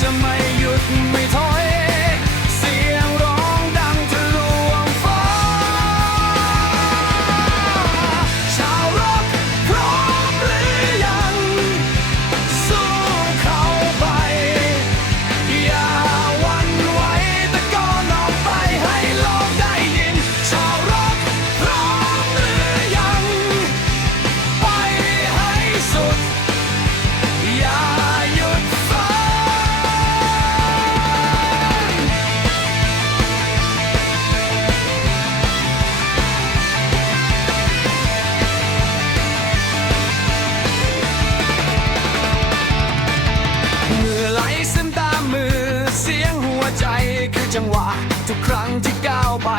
จะไม่หยุดไม่ถอย ทุกครั้งที่ก้าวไป